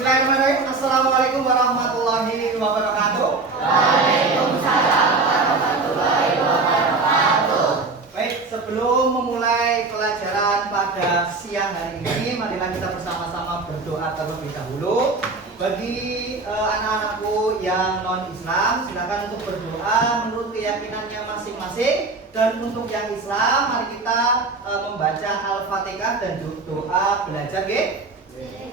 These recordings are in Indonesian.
Bismillahirrahmanirrahim. Assalamualaikum warahmatullahi wabarakatuh. Waalaikumsalam warahmatullahi wabarakatuh. Baik, sebelum memulai pelajaran pada siang hari ini, marilah kita bersama-sama berdoa terlebih dahulu. Bagi anak-anakku yang non-Islam, silakan untuk berdoa menurut keyakinannya masing-masing. Dan untuk yang Islam, mari kita membaca Al-Fatihah dan doa belajar, ya.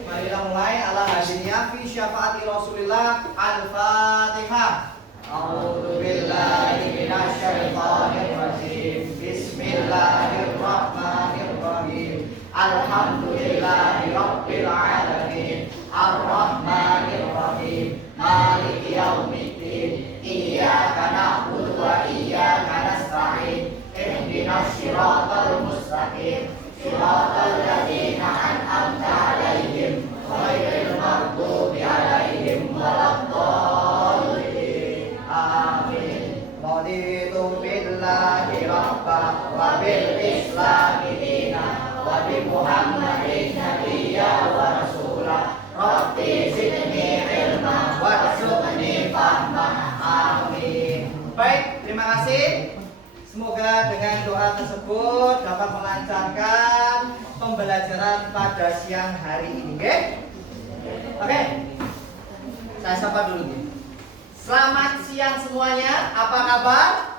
Mari kita mulai. Ala hadiniya fi syafaati Rasulillah. Al-Fatihah. A'udzu billahi minasyaitonir rajim. Bismillahirrahmanirrahim. Alhamdulillahi rabbil alamin. Ar-Rahmanir Rahim. Maliki yaumiddin. Iyyaka na'budu wa iyyaka nasta'in. Ihdinas siratal mustaqim. Siratal ladzina an'amta 'alaihim ghairil maghdubi 'alaihim waladdallin. Amin. Raditu billahi rabba wa bil islami dina wa bi Muhammadin nabiyya wa rasulah. Rabbi zidni ilma warzuqni fahma. Amin. Baik, terima kasih. Semoga dengan doa tersebut dapat melancarkan pembelajaran pada siang hari ini, oke? Oke. Saya sapa dulu, nih. Selamat siang semuanya. Apa kabar?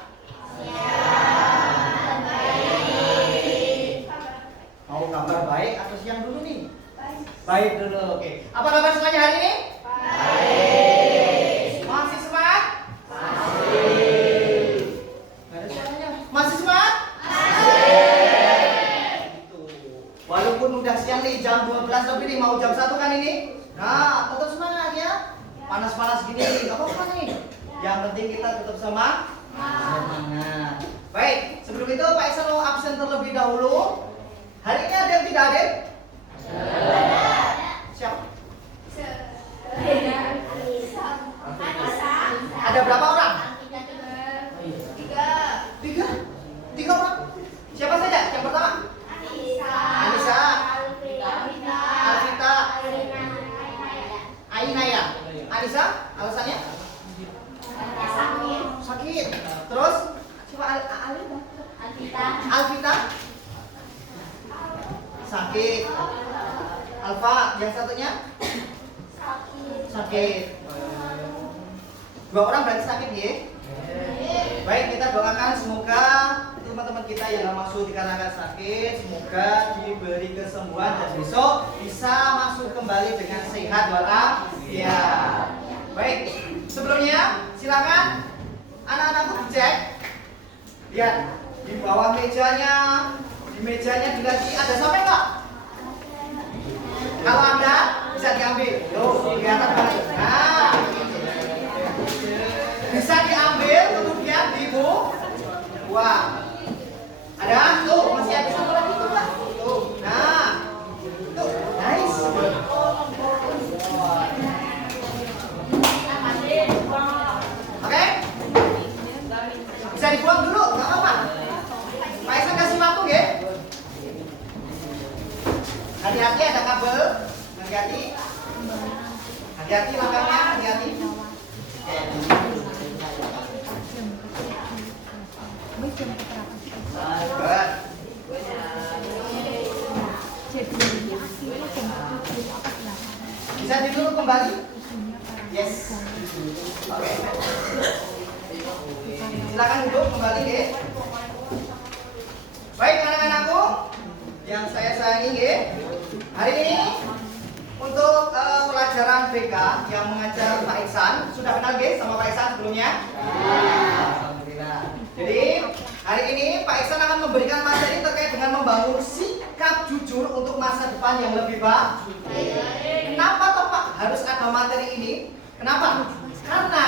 Siang baik. Mau kabar baik atau siang dulu nih? Baik. Baik dulu, oke. Apa kabar semuanya hari ini? Baik. Masih semangat? Masih. Nggak ada suaranya. Masih semangat? Masih. Gitu. Walaupun udah siang nih, jam 12 lebih nih, mau jam 1 kan ini? Nah, tetap semangat ya. Panas-panas gini, nggak apa-apa nih. Yang penting kita tetap semangat. Baik, sebelum itu Pak Iksan mau absen terlebih dahulu. Hari ini ada yang tidak hadir? Siapa? Ada berapa orang? Tiga orang. Siapa saja? Yang pertama? Anissa, Alvita, Ainaya. Anissa, alasannya? Sakit. Terus siapa? Alvita? Sakit. Alfa, yang satunya? Sakit. Dua orang berarti sakit, ya? Baik, kita doakan semoga teman-teman kita yang masuk dikarenakan sakit, semoga diberi kesembuhan dan besok bisa masuk kembali dengan sehat walafiat. Baik, sebelumnya silakan anak-anakku dicek. Lihat di bawah mejanya, di mejanya dikasih ada sampai nggak? Kalau ada bisa diambil. Tuh, kelihatan banget. Nah, bisa diambil kemudian dibuang. Ada? Tuh, masih ada satu lagi tuh, Pak. Tuh. Nah. Tuh, nice. Oke? Bisa dibuang dulu, nggak apa-apa. Pak Iksan kasih waktu, ya. Hati-hati ada kabel. Hati-hati. Hati-hati langkahnya, hati-hati. Baik. Bisa duduk kembali? Yes. Oke. Silakan duduk kembali, ya. Baik anak-anakku yang saya sayangi, ya. Hari ini untuk pelajaran BK yang mengajar Pak Iksan, sudah kenal, guys, sama Pak Iksan sebelumnya? Alhamdulillah. Jadi hari ini Pak Iksan akan memberikan materi terkait dengan membangun sikap jujur untuk masa depan yang lebih baik. Kenapa toh Pak harus ada materi ini? Kenapa? Karena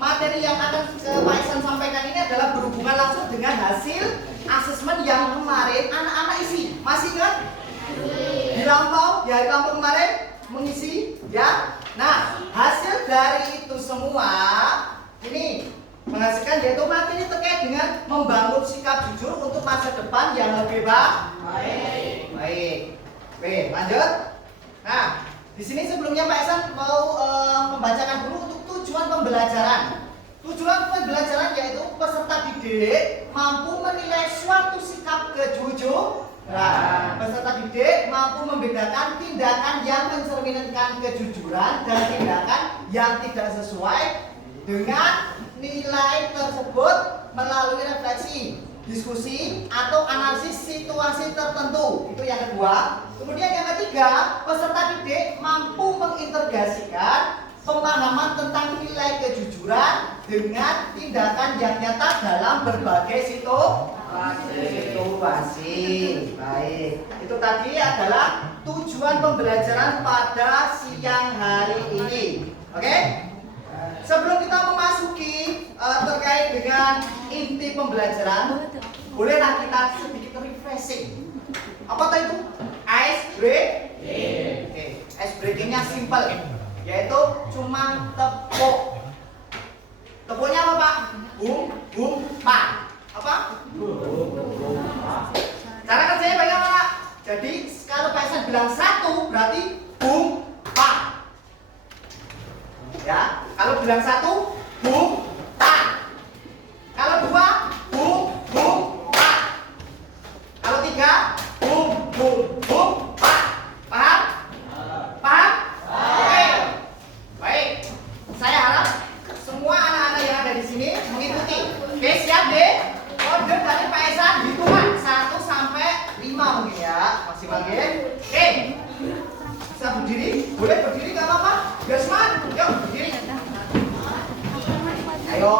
materi yang akan Pak Iksan sampaikan ini adalah berhubungan langsung dengan hasil asesmen yang kemarin anak-anak isi. Masih ingat? Di Lampau, di hari Lampau kemarin mengisi, ya. Nah, hasil dari itu semua ini menghasilkan yaitu materi terkait dengan membangun sikap jujur untuk masa depan yang lebih baik. Baik. Oke, lanjut. Nah, Di sini sebelumnya Pak Ihsan mau membacakan dulu untuk tujuan pembelajaran. Tujuan pembelajaran yaitu peserta didik mampu menilai suatu sikap kejujuran. Peserta didik mampu membedakan tindakan yang mencerminkan kejujuran dan tindakan yang tidak sesuai dengan nilai tersebut melalui refleksi, diskusi, atau analisis situasi tertentu. Itu yang kedua. Kemudian yang ketiga, peserta didik mampu mengintegrasikan pemahaman tentang nilai kejujuran dengan tindakan yang nyata dalam berbagai situasi. Baik, itu tadi adalah tujuan pembelajaran pada siang hari ini. Oke? Sebelum kita memasuki terkait dengan inti pembelajaran, bolehlah kita sedikit refreshing. Apa tuh itu? Ice breaking. Oke, ice breakingnya simple, yaitu cuma tepuk. Tepuknya apa Pak? Bum, bum, pak. Apa? Cara kerjanya bagaimana Pak? Jadi kalau Pak Ihsan bilang 1 berarti bum, pak. Ya, kalau bilang 1 bum, pak. Kalau 2 bum, bum, pak. Kalau 3 bum, bum, bum, pak. Paham? Paham? Oke. Baik. Saya harap semua anak-anak yang ada di sini mengikuti. Oke, siap deh. Order dari Pak Ihsan hitungan 1 sampai 5 mungkin ya, maksimal ya. Oke. Bisa berdiri? Boleh berdiri enggak apa-apa? Biar semangat. Yuk, berdiri. Ayo,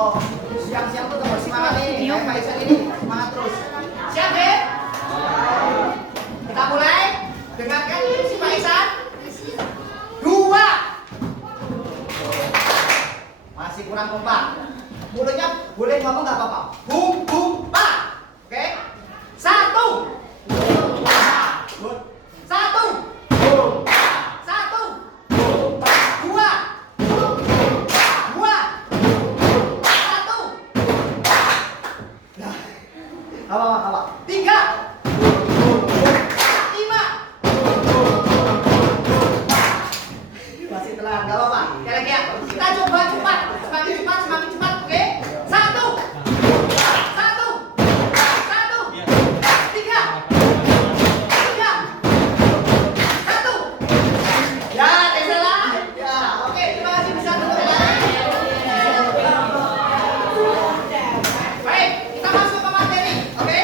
siang-siang tuh tetap semangat nih. Kayak Pak Ihsan ini, semangat terus. Siap deh? Kita mulai. Dengarkan instruksi Pak Ihsan. 2. Masih kurang kompak. Mulutnya boleh ngomong nggak apa-apa. Bum bum pak. Oke. 1. Good. 1. 1. 2. 2. 1. Nah. Apa? 3. 5. Masih telan, nggak apa-apa. Kira-kira kita coba cepat. Semakin cepat, oke? 1. 1. 3. 1. Ya, salah. Ya, oke. Terima kasih bisa tutup ya. Baik, kita masuk ke materi, oke?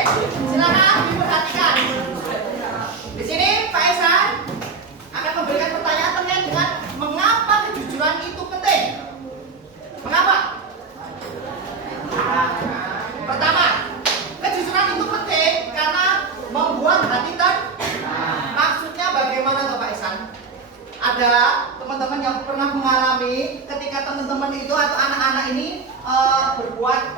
Silakan diperhatikan. Di sini Pak Ihsan akan memberikan pertanyaan terkait dengan mengapa kejujuran itu penting. Mengapa? Pertama, kejujuran itu penting karena membuat hati maksudnya bagaimana tuh Pak Ihsan? Ada teman-teman yang pernah mengalami ketika teman-teman itu atau anak-anak ini berbuat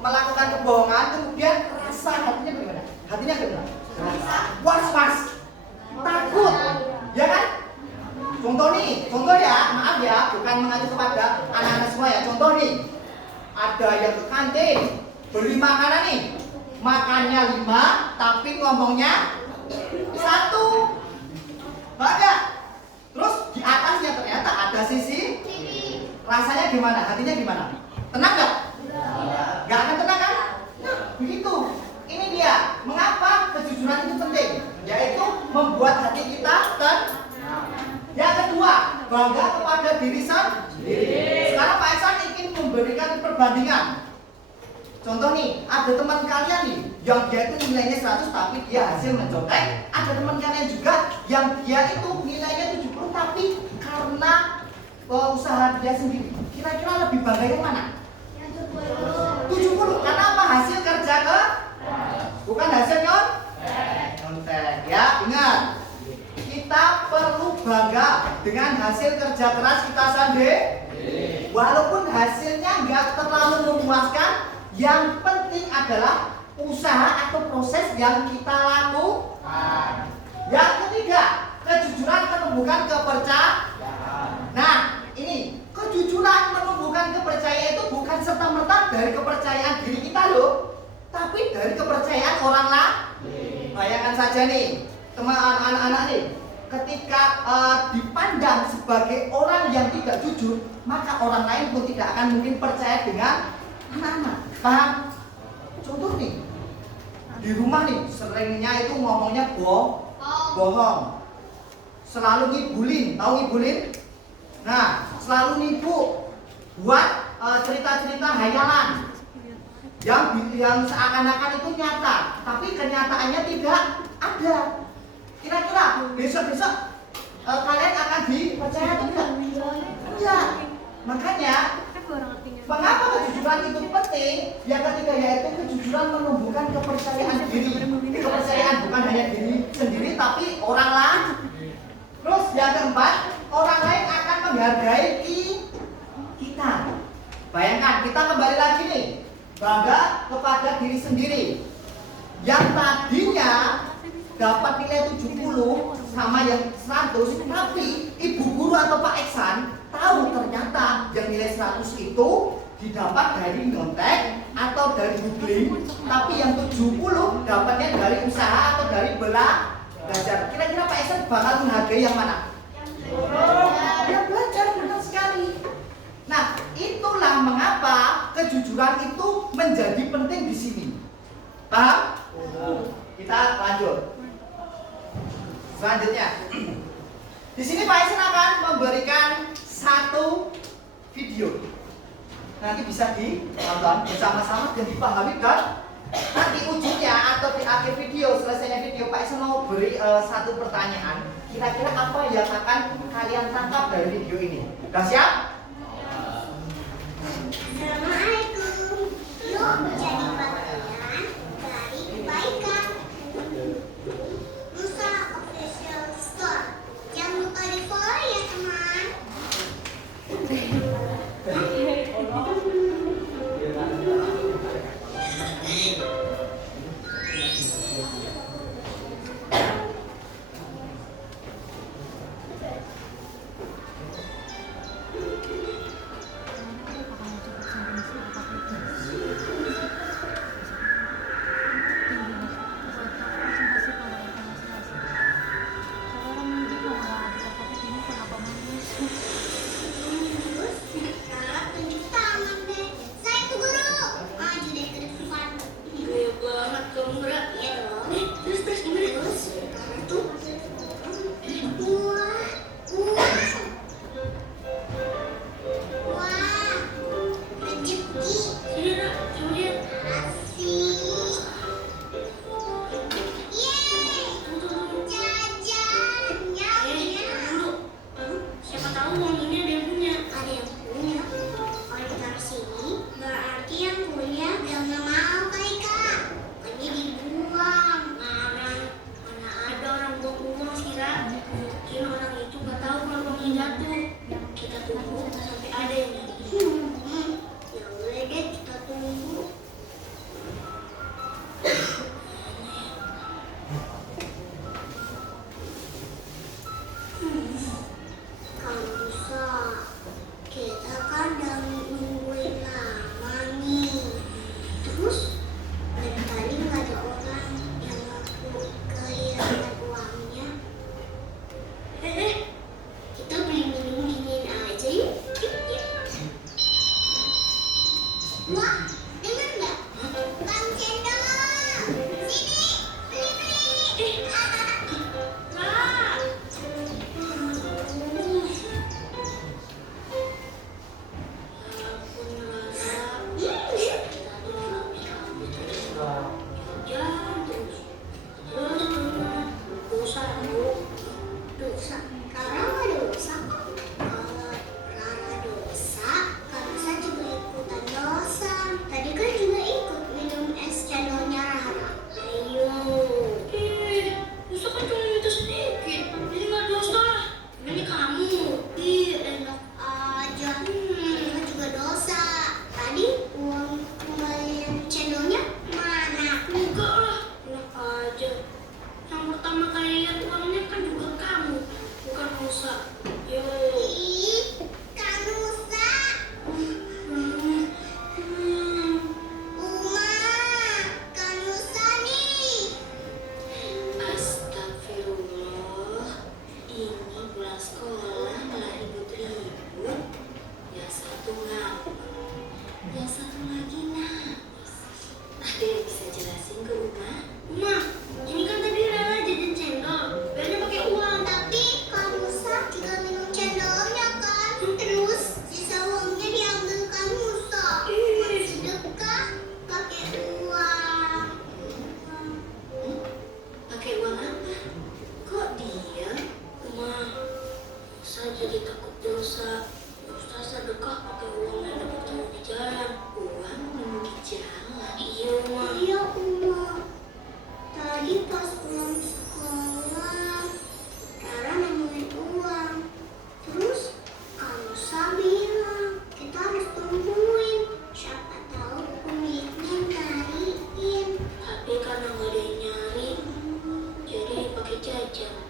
melakukan kebohongan, kemudian rasa hatinya bagaimana? Hatinya bagaimana? Was-was, takut, ya kan? Contoh ya, maaf ya, bukan mengacu kepada anak-anak semua ya. Contoh nih, ada yang ke kantin beli makanan nih, makannya 5 tapi ngomongnya 1. Ada. Terus di atasnya ternyata ada sisi rasanya gimana? Hatinya gimana? Tenang nggak? Nggak akan tenang kan? Nah, begitu. Ini dia mengapa kejujuran itu penting, yaitu membuat hati kita tenang. Yang kedua, bangga kepada diri sendiri. Sekarang Pak Ihsan ingin memberikan perbandingan. Contoh nih, ada teman kalian nih yang dia itu nilainya 100 tapi dia hasil mencontek. Ada teman kalian juga yang dia itu nilainya 70 tapi karena usaha dia sendiri. Kira-kira lebih bangga yang mana? 70. Karena apa? Hasil kerja bukan hasil nyontek. Ya, ingat. Kita perlu bangga dengan hasil kerja keras kita sendiri. Walaupun hasilnya nggak terlalu memuaskan, yang penting adalah usaha atau proses yang kita lakukan. Yang ketiga, kejujuran menumbuhkan kepercayaan. Nah, ini kejujuran menumbuhkan kepercayaan itu bukan serta-merta dari kepercayaan diri kita loh, tapi dari kepercayaan orang lain. Bayangkan saja nih, teman anak-anak nih, ketika dipandang sebagai orang yang tidak jujur, maka orang lain pun tidak akan mungkin percaya dengan anak-anak. Paham? Contoh nih, di rumah nih seringnya itu ngomongnya bohong, selalu ngibulin, tahu ngibulin? Nah, selalu nipu, buat cerita-cerita hayalan yang seakan-akan itu nyata, tapi kenyataannya tidak ada. Kira-kira besok-besok kalian akan dipercaya atau enggak? Enggak. Makanya mengapa kejujuran itu penting? Yang ketiga yaitu kejujuran menumbuhkan kepercayaan diri. Kepercayaan bukan hanya diri sendiri tapi orang lain. Terus yang keempat, orang lain akan menghargai kita. Bayangkan kita kembali lagi nih, bangga kepada diri sendiri. Yang tadinya dapat nilai 70 sama yang 100, tapi ibu guru atau Pak Iksan tahu ternyata yang nilai 100 itu didapat dari nyontek atau dari googling, tapi yang 70 dapatnya dari usaha atau dari belajar. Kira-kira Pak Iksan bakal menghargai yang mana? Yang belajar, benar sekali. Nah, itulah mengapa kejujuran itu menjadi penting di sini. Paham? Kita lanjut. Selanjutnya, di sini Pak Iksan akan memberikan satu video. Nanti bisa ditonton bersama-sama dan dipahami kan? Nanti ujungnya atau di akhir video, selesainya video, Pak Iksan mau beri satu pertanyaan. Kira-kira apa yang akan kalian tangkap dari video ini? Udah siap? Assalamualaikum. Yuk menjadi bagian dari kebaikan. Nusa Official Store. Jangan lupa di follow ya teman. Kalau bisa jadi takut dosa. Ustaz sedekah pakai uang yang dapat ketemu di jalan. Uang nemu di jalan. Iya, Ma. Iya, Uma. Tadi pas pulang sekolah, Rara nemuin uang. Terus Kamusa bilang kita harus tungguin. Siapa tahu pemiliknya cariin. Tapi karena nggak ada yang nyari, jadi dipakai jajan.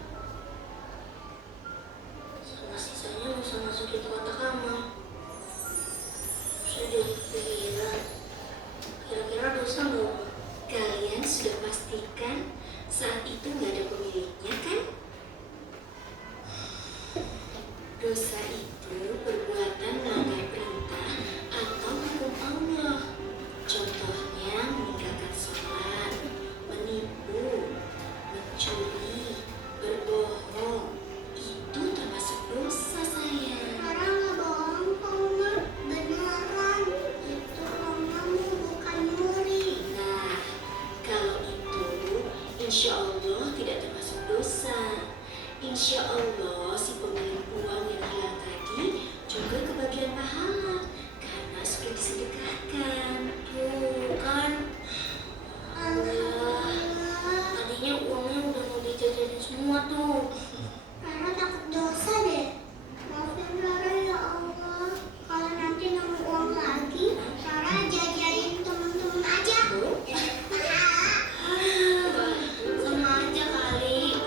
Sama sisanya bisa masukin ke kotak amal. Saya jadi kepikiran, kira-kira dosa nggak, Ma? Kalian sudah pastikan saat itu nggak ada pemiliknya, kan? Dosa itu perbuatan melanggar perintah atau hukum Allah. Contohnya meninggalkan sholat, menipu, mencuri, berbohong. Itu termasuk dosa, sayang. Rara nggak bohong, Oma. Beneran. Itu Romamu bukan nyuri. Nah, kalau itu, insya Allah tidak termasuk dosa. Insya Allah si pemilik uang yang hilang tadi juga kebagian pahala karena sudah disedekahkan. Tuh kan. Alhamdulillah. Tadinya uangnya udah mau dijajanin semua tuh. Rara takut dosa deh. Maafin Rara ya Allah. Kalau nanti nemu uang lagi, Rara jajanin teman-teman aja. Sama aja kali.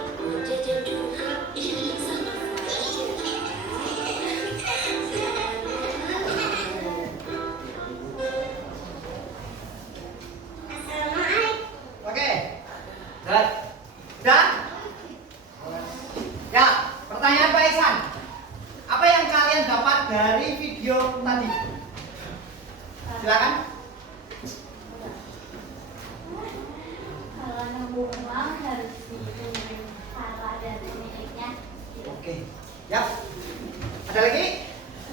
Jajan juga. Sama aja. Assalamualaikum. Oke. Dan ya, pertanyaan Pak Ihsan. Apa yang kalian dapat dari video tadi? Silakan. Kalau nemu uang harus ditungguin salah dan pemiliknya. Oke. Ya. Ada lagi?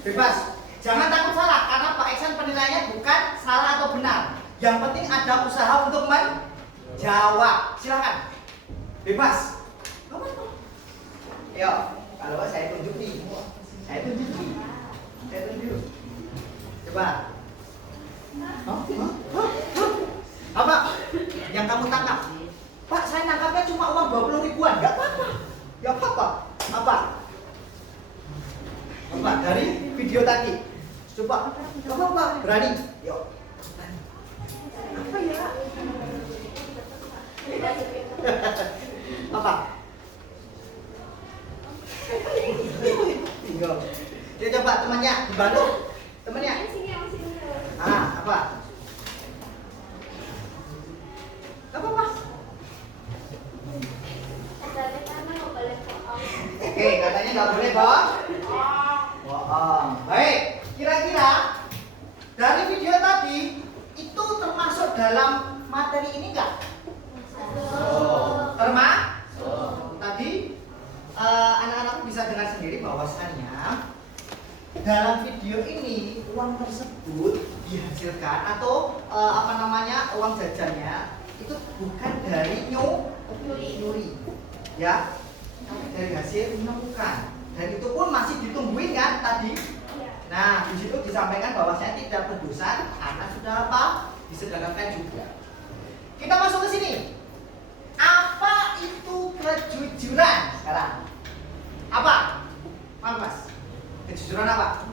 Bebas. Jangan takut salah karena Pak Ihsan penilaiannya bukan salah atau benar. Yang penting ada usaha untuk menjawab. Silakan. Bebas. Yo, kalau saya tunjuk nih. Saya tunjuk nih. Saya tunjuk. Coba. Hah? Apa yang kamu tangkap? Pak, saya nangkapnya cuma uang 20 ribuan. Gak apa-apa. Gak apa-apa. Apa? Apa dari video tadi? Coba. Apa? Berani. Yuk. Apa ya? Apa? Bingung. Dia coba temannya dibantu. Temannya. Apa? Apa, Pak? Oke, katanya nggak boleh, bohong. Bohong. Baik, kira-kira dari video tadi itu termasuk dalam materi ini nggak? Termasuk. Tadi anak-anak bisa dengar sendiri bahwasannya dalam video ini uang tersebut dihasilkan atau uang jajannya itu bukan dari nyuri, ya, tapi dari hasil menemukan. Dan itu pun masih ditungguin kan tadi. Nah, di situ disampaikan bahwa saya tidak berdosa karena sudah apa? Disedekahkan juga. Kita masuk ke sini. Apa itu kejujuran sekarang? Apa? Mas? Kejujuran apa?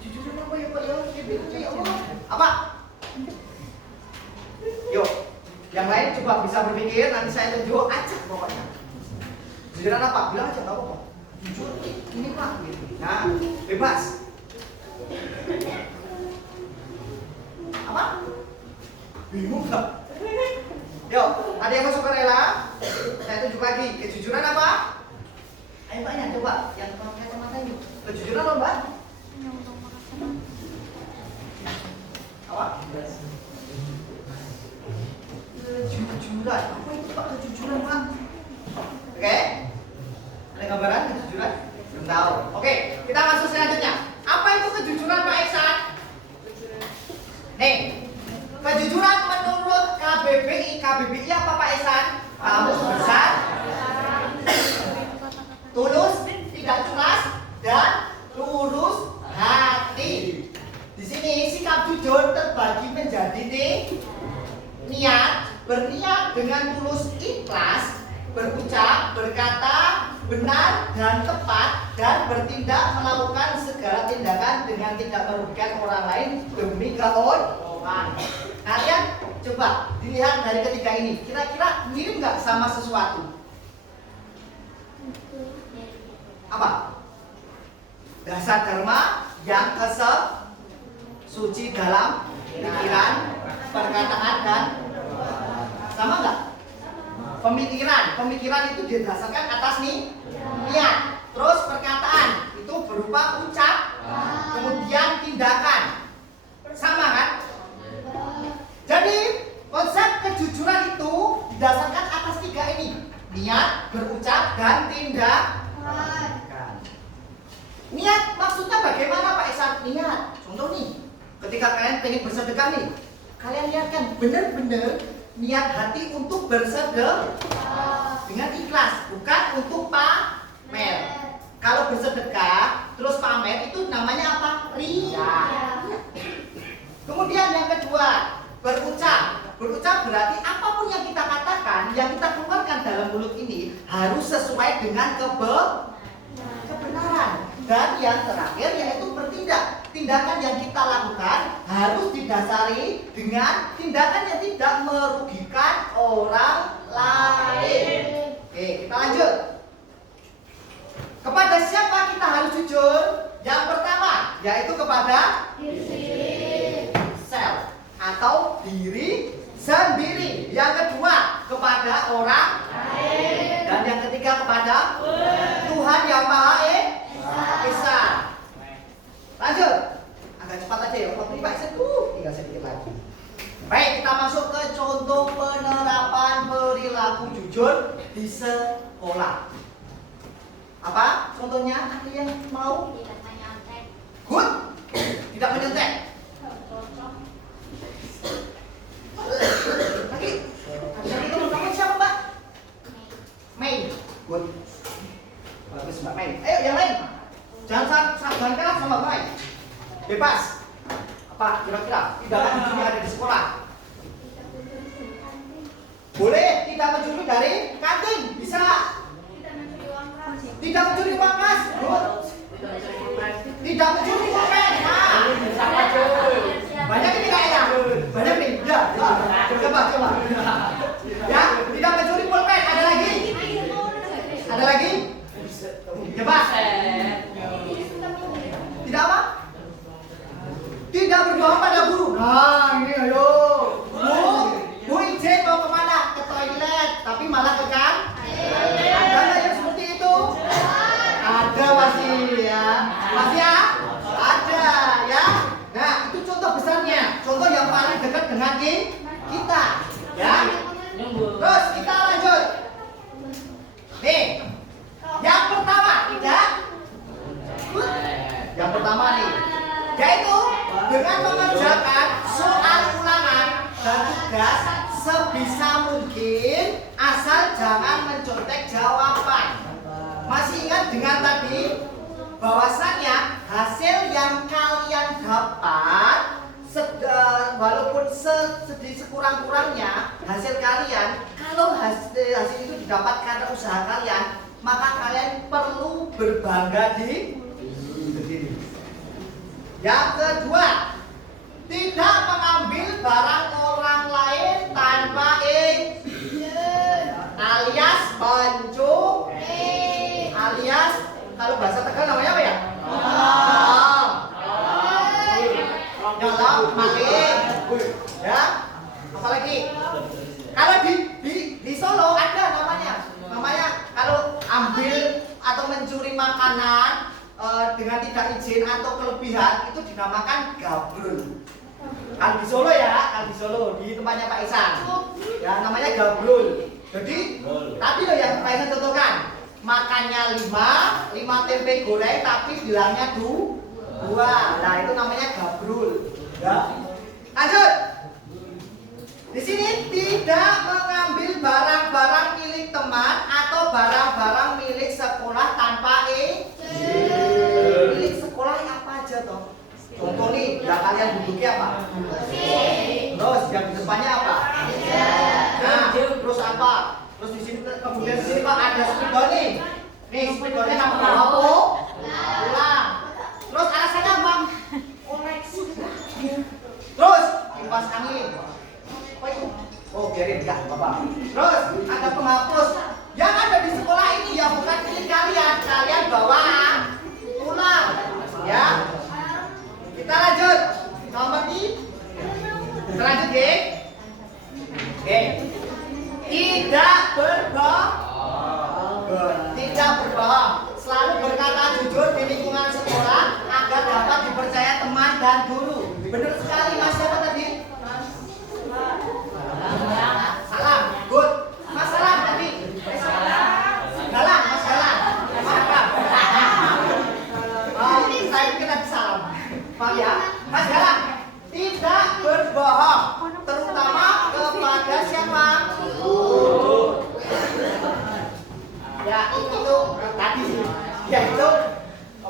Kejujuran apa ya Pak? Apa? Yuk, yang lain coba bisa berpikir, nanti saya tunjuk aja pokoknya. Kejujuran apa? Bilang aja, gak apa-apa. Jujur, ini Pak. Nah, bebas. Apa? Bingung gak? Yuk, ada yang masuk ke rela? Saya tunjuk lagi. Kejujuran apa? Ayo Mbaknya, coba. Yang pakai kacamata ini. Kejujuran apa Mbak? Apa? Kejujuran. Apa itu Pak kejujuran Pak? Oke? Ada gambaran kejujuran? Belum tahu. Oke, kita masuk selanjutnya. Apa itu kejujuran Pak Ihsan? Nih, kejujuran menurut KBBI apa Pak Ihsan? Kamus Besar Tulus dan tepat dan bertindak melakukan segala tindakan dengan tidak merugikan orang lain demi keuntungan. Kalian coba dilihat dari ketiga ini, kira-kira mirip nggak sama sesuatu? Apa? Dasar dharma yang suci dalam pikiran, perkataan dan sama nggak? Pemikiran itu didasarkan atas niat. Terus perkataan itu berupa ucap, kemudian tindakan. Sama kan? Jadi konsep kejujuran itu didasarkan atas tiga ini: niat, berucap, dan tindakan. Niat maksudnya bagaimana Pak Ihsan? Niat. Contoh nih, ketika kalian pengen bersedekah nih, kalian lihatkan benar-benar niat hati untuk bersedekah dengan ikhlas, bukan untuk pamer. Kalau bersedekah terus pamer itu namanya apa? Riya. Kemudian yang kedua, berucap. Berucap berarti apapun yang kita katakan, yang kita keluarkan dalam mulut ini harus sesuai dengan kebenaran. Dan yang terakhir yaitu bertindak. Tindakan yang kita lakukan harus didasari dengan tindakan yang tidak merugikan orang lain. Oke, kita lanjut. Kepada siapa kita harus jujur? Yang pertama yaitu kepada self atau diri sendiri. Yang kedua kepada orang lain. Dan yang ketiga kepada Tuhan yang Maha Esa. Lanjut. Agak cepat aja ya. Waktu ini Pak Ihsan tinggal sedikit lagi. Baik, kita masuk ke contoh penerapan perilaku jujur di sekolah. Apa contohnya? Ada yang mau? Tidak menyontek. Good. Tidak menyontek. Lagi. Ada yang namanya siapa Mbak? Mei. Good. Bagus Mbak Mei. Ayo yang lain. Jangan sangkan sama Mbak. Bebas. Apa kira-kira tindakan jujur yang ada di sekolah? Boleh tidak mencuri dari kantin, bisa. Tidak mencuri uang kas. Tidak mencuri pulpen. Banyak ini kayaknya. Banyak nih. Ya. Coba. Ya, tidak mencuri pulpen. Ada lagi? Ada lagi? Coba. Tidak apa? Tidak berbohong pada guru. Nah, ini ayo. Bu izin mau kemana? Ke toilet, tapi malah ke kan? Ada nggak yang seperti itu? Ada masih ya. Masih ya? Ada ya. Nah, itu contoh besarnya. Contoh yang paling dekat dengan kita. Ya. Terus kita lanjut. Nih. Yang pertama, tidak. Yang pertama nih, yaitu dengan mengerjakan soal ulangan dan tugas sebisa mungkin asal jangan mencontek jawaban. Masih ingat dengan tadi bahwasannya hasil yang kalian dapat walaupun sekurang-kurangnya hasil kalian, kalau hasil itu didapat karena usaha kalian, maka kalian perlu berbangga diri. Yang kedua, tidak mengambil barang orang lain tanpa izin, alias mencuri, alias kalau bahasa Tegal namanya apa ya? Nyolong, maling, ya. Apalagi kalau di Solo ada namanya kalau ambil atau mencuri makanan dengan tidak izin atau kelebihan itu dinamakan gabrul. Kalau di Solo ya, kalau di Solo di tempatnya Pak Ihsan, ya namanya gabrul. Jadi tadi loh yang Pak Ihsan contohkan, makannya 5 tempe goreng tapi bilangnya 2. Nah itu namanya gabrul. Ya. Lanjut. Di sini tidak mengambil barang-barang milik teman atau barang-barang milik sekolah tanpa izin. Milik sekolah apa aja toh? Contoh nih, yang kalian duduki apa? Terus yang di depannya apa? Nah, terus apa? Terus di sini kemudian di sini Pak ada spidol nih. Nih spidolnya nama jujur di lingkungan sekolah agar dapat dipercaya teman dan guru. Benar sekali Mas, siapa tadi? Salam, good. Mas Salam tadi. Galang, Mas Galang. Maaf. Oh, saya pikir tadi Salam. Maaf ya, Mas Galang. Tidak berbohong, terutama kepada siapa? Ya itu tadi, ya itu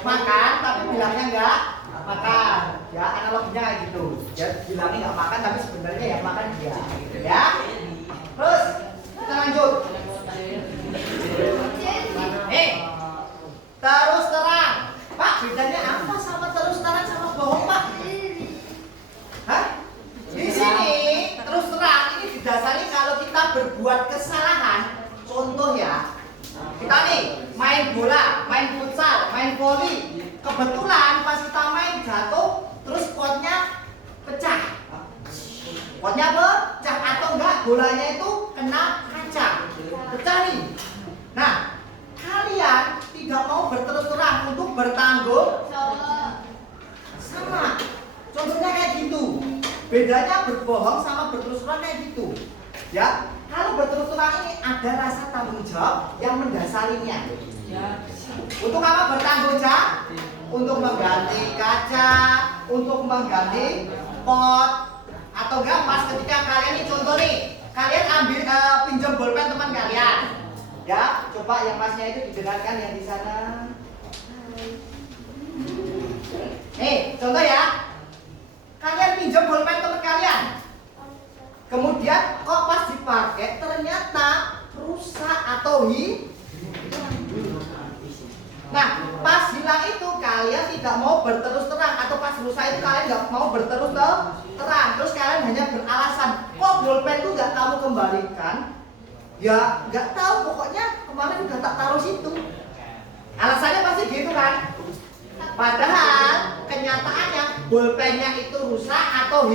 makan tapi bilangnya enggak makan. Ya analoginya kayak gitu. Ya bilangnya enggak makan tapi sebenarnya ya makan dia. Ya. Terus kita lanjut. Terus terang. Pak, bedanya apa sama terus terang sama bohong, Pak? Hah? Di sini terus terang ini didasari kalau kita berbuat kesalahan. Contoh ya, kita nih main bola, main futsal, main voli. Kebetulan pas kita main jatuh, terus potnya pecah. Potnya pecah atau enggak bolanya itu kena kaca, pecah nih. Nah, kalian tidak mau berterus terang untuk bertanggung sama. Contohnya kayak gitu. Bedanya berbohong sama berterus terang kayak gitu. Ya, kalau berterus terang ini ada rasa tanggung jawab yang mendasarinya. Untuk apa bertanggung jawab? Untuk mengganti kaca, untuk mengganti pot, atau enggak pas ketika kalian ini contoh nih, kalian ambil pinjam bolpen teman kalian. Ya, coba yang masnya itu didengarkan yang di sana. Nih, contoh ya. Kalian pinjam bolpen teman kalian. Kemudian kok pas dipakai ternyata rusak atau Nah, pas hilang itu kalian tidak mau berterus terang atau pas rusak itu kalian nggak mau berterus terang. Terus kalian hanya beralasan, kok bolpen itu nggak kamu kembalikan? Ya nggak tahu, pokoknya kemarin udah tak taruh situ. Alasannya pasti gitu kan? Padahal kenyataannya bolpennya itu rusak atau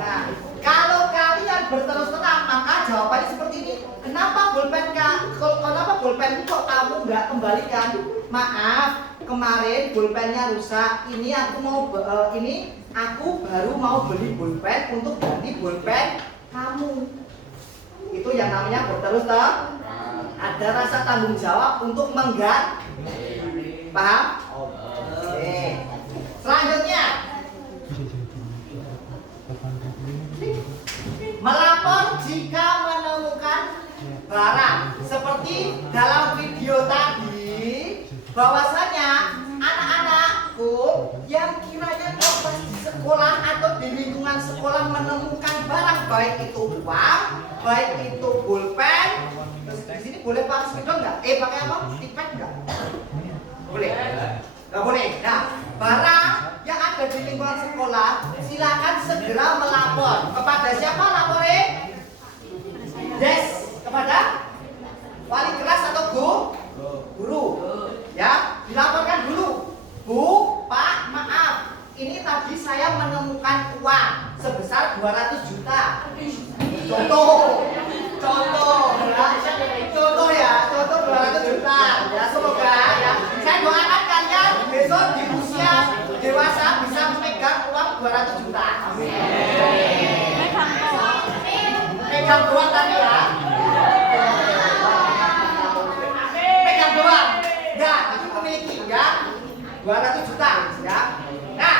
Nah, kalau kalian berterus terang maka jawabannya seperti ini. Kenapa bolpen kok kamu nggak kembalikan? Maaf, kemarin bolpennya rusak. Ini aku baru mau beli bolpen untuk ganti bolpen kamu. Itu yang namanya berterus terang. Ada rasa tanggung jawab untuk mengganti. Paham? Oke. Selanjutnya, melapor jika menemukan barang. Seperti dalam video tadi, bahwasanya anak-anakku yang kiranya pas di sekolah atau di lingkungan sekolah menemukan barang, baik itu uang, baik itu pulpen. Terus di sini boleh pakai spidol nggak? Pakai apa? Tipet nggak? Boleh. Nggak boleh. Nah, barang yang ada di lingkungan sekolah, silakan segera melapor. Kepada siapa lapornya? Kepada wali kelas atau guru. Ya, dilaporkan dulu. Bu, Pak, maaf. Ini tadi saya menemukan uang sebesar 200 juta. Contoh ya, contoh 200 juta. Ya, semoga ya. Saya doakan kalian besok di usia dewasa bisa memegang uang 200 juta. Pegang doang tadi ya. Pegang doang. Ya, tapi memiliki ya 200 juta ya. Nah,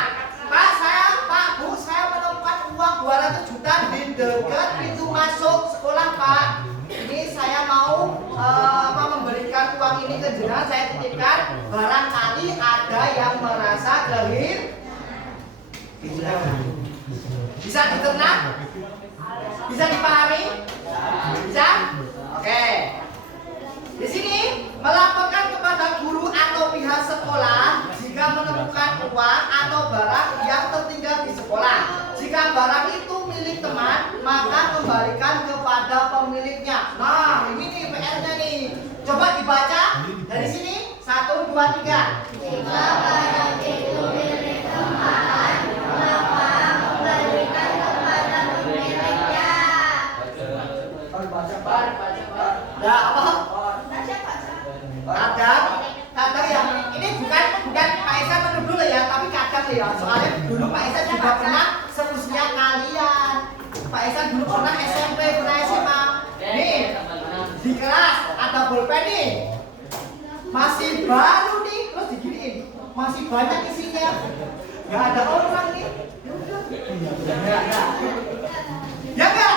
Pak Bu, saya menemukan uang 200 juta di dekat pintu masuk sekolah, Pak. Ini saya mau memberikan uang ini ke jenengan, saya titipkan. Barangkali ada yang merasa bisa diternak? Bisa dipahami? Bisa? Oke. Di sini melaporkan kepada guru atau pihak sekolah jika menemukan uang atau barang yang tertinggal di sekolah. Jika barang itu milik teman, maka kembalikan kepada pemiliknya. Nah, ini nih PR-nya nih. Coba dibaca dari sini. 1, 2, 3. Jika barang itu milik teman, maka kembalikan kepada pemiliknya. Nah, apa? Kadang yang ya. Soalnya dulu Pak Ihsan juga pernah seusia kalian. Pak Ihsan dulu pernah SMP, pernah SMA. Nih, di kelas ada bolpen nih. Masih baru nih, terus diginiin. Masih banyak isinya. Gak ada orang nih. Ya enggak?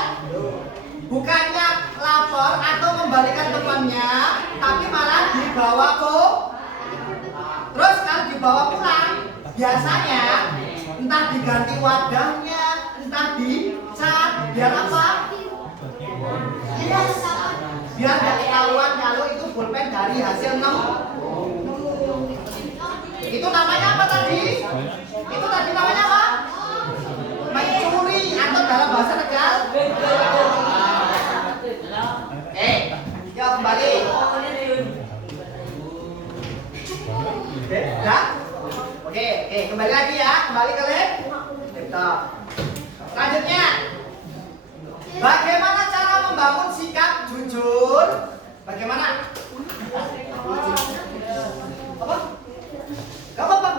Bukannya lapor atau membalikan temannya, tapi malah dibawa terus kalau dibawa pulang, biasanya entah diganti wadahnya, entah dicat, biar apa? Iya, biar gak ketahuan kalau itu pulpen dari hasil nemu. Itu namanya apa tadi? Itu tadi namanya apa? Mencuri atau dalam bahasa Tegal? Ya kembali. Dah? Oke, kembali lagi ya, kembali ke laptop. Selanjutnya, bagaimana cara membangun sikap jujur? Bagaimana? Apa? Gak apa-apa.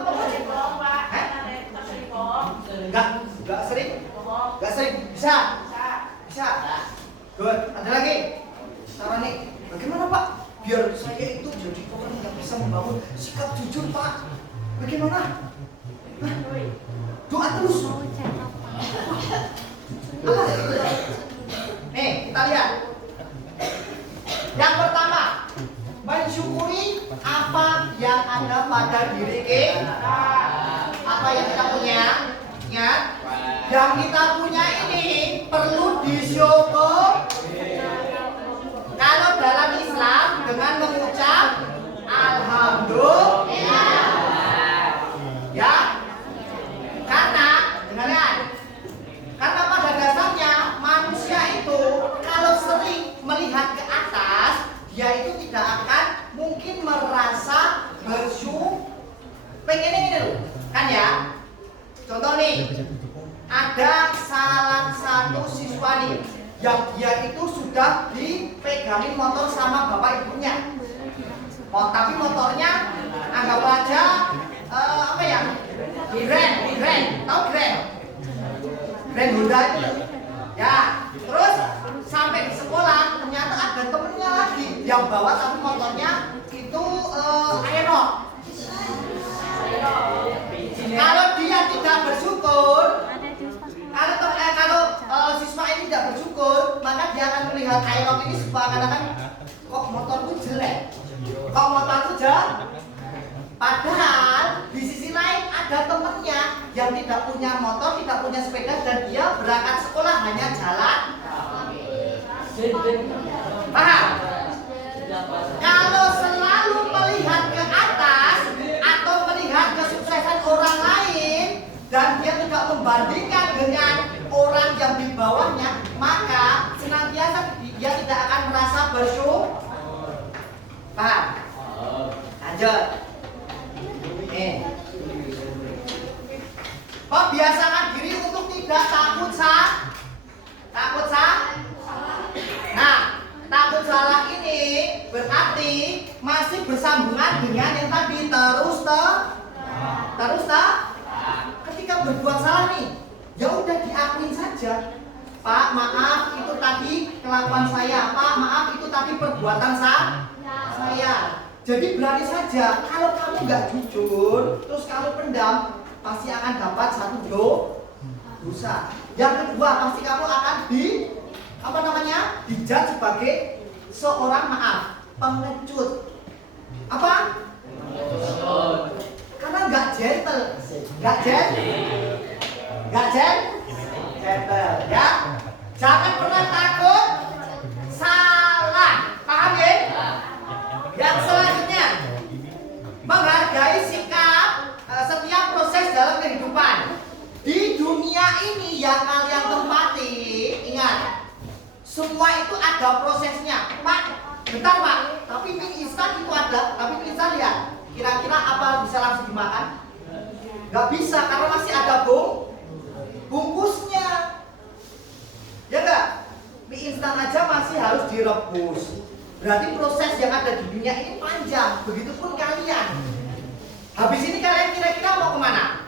Gak sering. Bisa. Good. Ada lagi? Cara nih, bagaimana Pak? Biar saya itu jadi orang yang bisa membangun sikap jujur Pak. Bagaimana? Doa terus. Nih, kita lihat. Yang pertama, mensyukuri apa yang ada pada diri kita. Apa yang kita punya? Ingat, yang kita punya ini perlu disyukur. Kalau dalam Islam dengan mengucap Alhamdulillah, ya, karena dengarkan, karena pada dasarnya manusia itu kalau sering melihat ke atas, dia itu tidak akan mungkin merasa bersyukur. Pengennya ini loh, kan ya? Contoh nih, ada salah satu siswa nih yang dia itu sudah dipegangin motor sama bapak ibunya. Tapi motornya anggap aja apa ya? Grand, tahu Grand Honda itu. Ya, terus sampai di sekolah ternyata ada temennya lagi yang bawa tapi motornya itu Aerox. Kalau dia tidak bersyukur, kalau siswa ini tidak bersyukur, maka dia akan melihat Aerox ini seakan-akan kok motorku jelek, kok motorku jelek. Padahal di sisi lain ada temennya yang tidak punya motor, tidak punya sepeda, dan dia berangkat sekolah hanya jalan. Paham? Kalau selalu melihat ke atas atau melihat kesuksesan orang lain dan dia tidak membandingkan dengan orang yang di bawahnya, maka senantiasa dia tidak akan merasa bersyukur. Paham? Lanjut. Membiasakan diri untuk tidak takut salah. Nah, takut salah ini berarti masih bersambungan dengan yang tadi terus. Ketika berbuat salah nih, ya udah diakuin saja. Pak, maaf itu tadi kelakuan saya. Pak, maaf itu tadi perbuatan saya. Jadi berani saja. Kalau kamu nggak jujur, terus kamu pendam, pasti akan dapat satu dosa. Yang kedua, pasti kamu akan dijudge sebagai seorang pengecut. Apa? Karena nggak gentle, ya. Jangan pernah takut salah. Paham ya? Yang selanjutnya, menghargai sikap setiap proses dalam kehidupan. Di dunia ini yang kalian tempati, ingat, semua itu ada prosesnya. Pak, bentar Pak, tapi mie instan itu ada, tapi mie instan ya, kira-kira apa bisa langsung dimakan? Gak bisa, karena masih ada bungkusnya. Ya enggak? Mie instan aja masih harus direbus. Berarti proses yang ada di dunia ini panjang. Begitupun kalian. Habis ini kalian kira-kira mau kemana?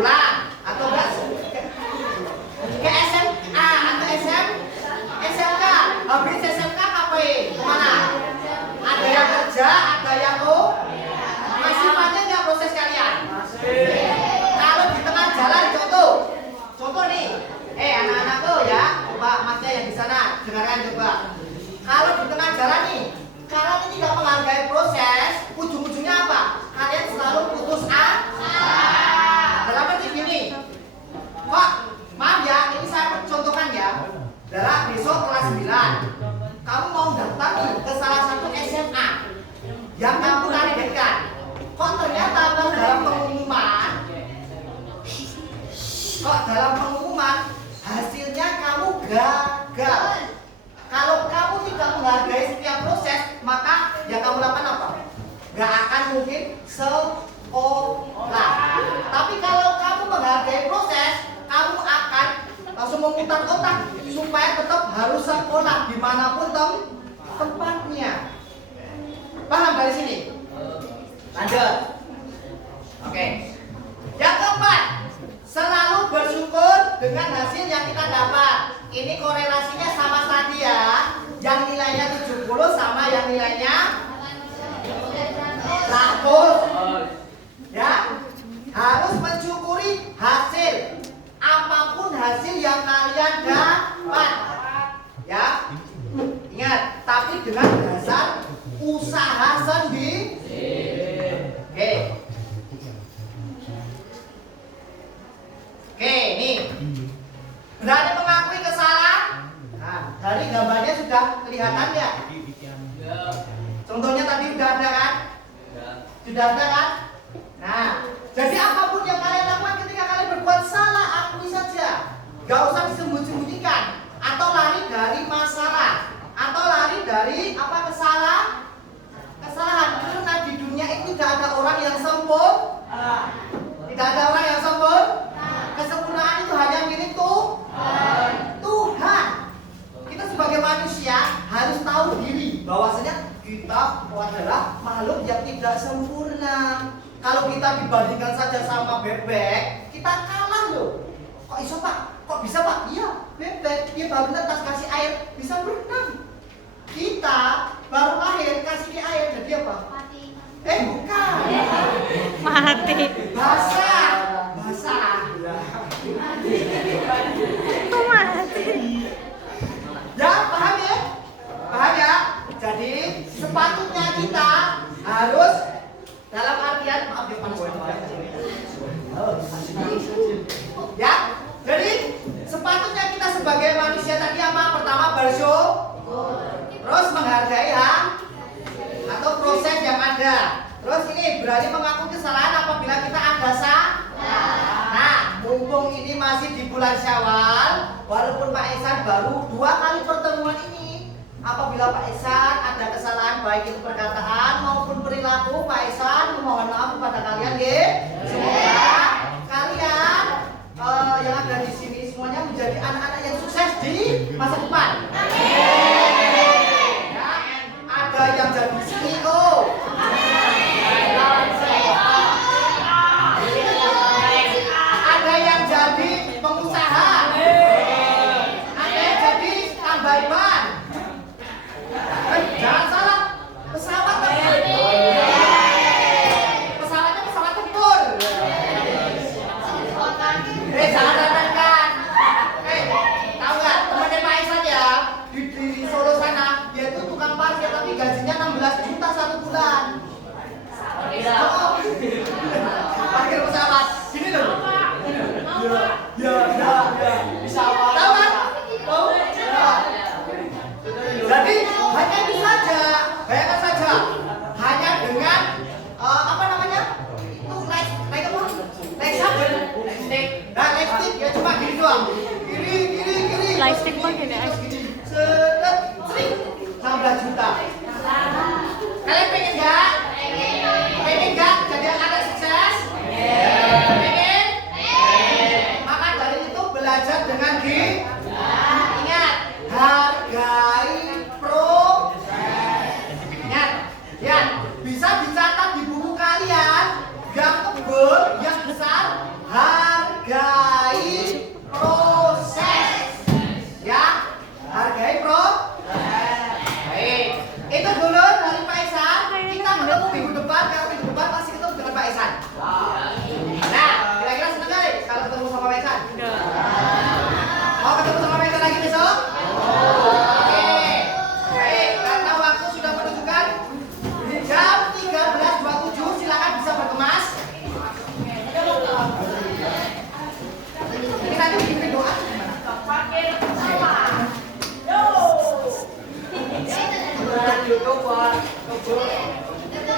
pulang atau enggak ke SMA atau SMK. Habis SMK ngapain? Kemana? Ada yang kerja, ada yang masih panjang nggak proses kalian? Kalau di tengah jalan, contoh nih, anak-anakku ya, coba masnya yang di sana dengarkan coba. Kalau di tengah jalan nih, kalian ini tidak menghargai proses, ujung-ujungnya apa? Kalian selalu putus asa. Dalam arti gini, Pak, maaf ya, ini saya contohkan ya. Adalah besok kelas 9, kamu mau daftar nih ke salah satu SMA yang kamu targetkan. Kok ternyata dalam pengumuman hasilnya kamu gagal. Kalau kamu tidak menghargai setiap proses, maka yang kamu lakukan apa? Gak akan mungkin sekolah. Tapi kalau kamu menghargai proses, kamu akan langsung memutar otak supaya tetap harus sekolah dimanapun tempatnya. Paham dari sini? Lanjut. Oke. Yang keempat, selalu bersyukur dengan hasil yang kita dapat. Ini korelasinya sama tadi ya. Yang nilainya 70 sama yang nilainya 100. Ya, harus mensyukuri hasil. Apapun hasil yang kalian dapat. Ya. Ingat, tapi dengan dasar usaha sendiri. Oke, nih. Berani mengakui kesalahan? Nah, dari gambarnya sudah kelihatan ya? Contohnya tadi sudah ada kan? Sudah ada kan? Nah, jadi apapun yang kalian lakukan ketika kalian berbuat salah, akui saja. Gak usah disembunyi-sembunyikan atau lari dari masalah atau lari dari kesalahan. Karena di dunia ini tidak ada orang yang sempurna. Tidak ada orang yang sempurna. Kesempurnaan itu hanya milik Tuhan. Kita sebagai manusia harus tahu diri bahwasanya kita adalah makhluk yang tidak sempurna. Kalau kita dibandingkan saja sama bebek, kita kalah loh. Kok iso Pak? Kok bisa Pak? Iya, bebek dia baru netas kasih air bisa berenang. Kita baru lahir kasih dia air jadi apa? Mati. Bukan. Mati. Basah. Kok mati? Ya, paham ya? Paham ya? Jadi sepatutnya kita harus dalam artian maaf ya panas ya. Jadi sepatutnya kita sebagai manusia tadi apa? Pertama bersyukur, terus menghargai atau proses yang ada. Terus ini berani mengaku kesalahan apabila kita ada salah. Nah, mumpung ini masih di bulan Syawal, walaupun Pak Ihsan baru 2 kali pertemuan ini, apabila Pak Ihsan ada kesalahan baik itu perkataan maupun perilaku, Pak Ihsan mohon maaf kepada kalian ya. Semoga kalian yang ada di sini semuanya menjadi anak-anak yang sukses di masa depan. Ya, ada yang jadi CEO. Ada yang jadi pengusaha. Ada yang jadi tambal ban. Jangan salah, pesawat pesawatnya pesawat tempur. Jangan remehkan. Tahu nggak temannya Pak Ihsan ya di Solo sana, dia itu tukang parkir tapi gajinya 16 juta 1 bulan. Parkir pesawat. Gini loh. Ya. Bisa apa? Tahu kan? Tahu? Jadi hanya itu saja, bayangkan saja, hanya dengan itu like sabun, nah like stick ya cuma gini doang, kiri, Like stick mah gini aja. sering 16 juta. Kalian pengen nggak? Pengen nggak jadi anak sukses? Pengen? Maka dari itu belajar dengan ingat, hargai proses. Ingat, ya bisa dicatat di buku kalian yang tebal,